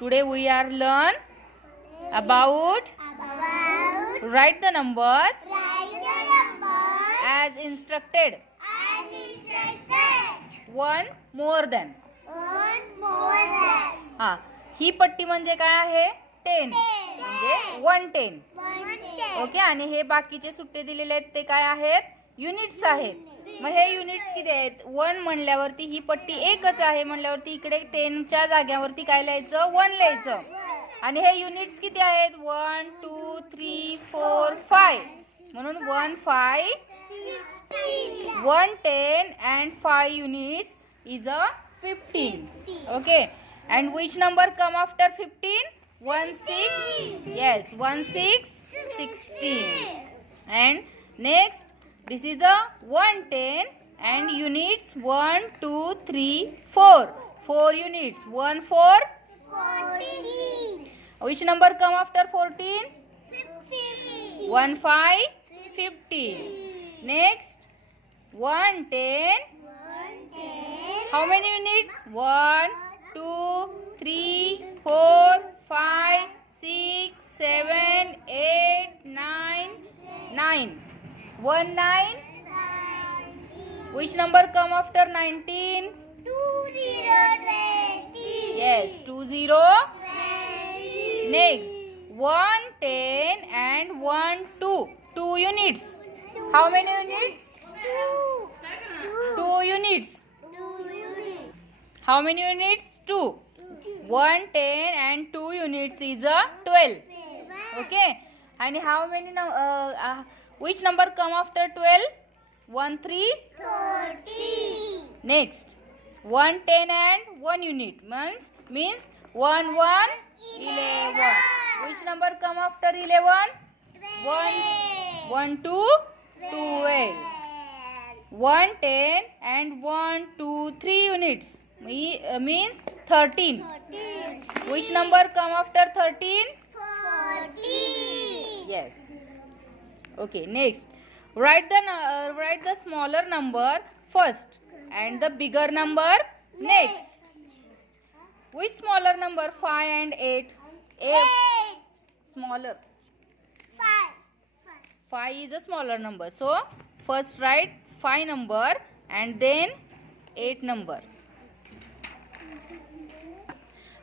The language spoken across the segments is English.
Today we are learn about write the numbers as instructed. One more than. हा, ही पट्टी म्हणजे काय आहे? 10 म्हणजे 110. ओके. आणि हे बाकीचे सुट्टे दिलेले आहेत ते काय आहेत? युनिट्स आहेत. मग हे युनिट्स किती आहेत? 1 म्हणल्यावरती ही पट्टी एकच आहे म्हणल्यावरती इकडे 10च्या जाग्यावरती काय लिहायचं? 1 लिहायचं. आणि हे युनिट्स किती आहेत? 1 2 3 4 5 म्हणून 1 5 1 10 and 5 units is a 15. Okay. And which number come after 15? 1 6. Yes, 1 6 16. And next, this is a 110 and units 1 2 3 4. 4 units. 1 4 14. Which number come after 14? 15. 1 5 15. Next, 110. How many units? 1 2 3 4 5 6 7 8 9 9. 1 9. Which number come after 19? 20. Yes, 20. Next, 1 10 and 1 2. 2 units. How many units? 2 units. How many units? 2. 1 10 and 2 units is a 12. Okay. And how many which number come after 12? 1 3 13. Next, 1 10 and 1 unit means 1 1 11. Which number come after 11? 1 2 12. 1 10 and 1 2 3 units means 13. Which number come after 13? 14. Yes. Okay. Next, write the smaller number first and the bigger number next. Which smaller number? 5 and 8. 8 smaller. 5 is a smaller number. So first write 5 number and then 8 number.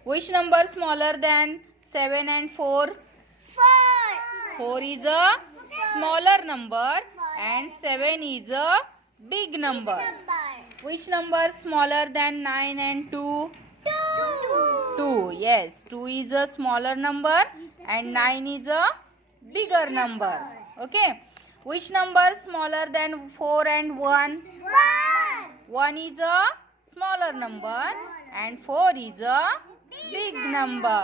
Which number smaller than 7 and 4? 4 is a smaller number and 7 is a big number. Which number smaller than 9 and 2? 2. Yes, 2 is a smaller number and 9 is a bigger number. Okay. Which number smaller than 4 and 1? 1 is a smaller number and 4 is a big number.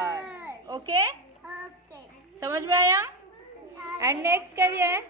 Okay. समझ में आया? And next क्या है?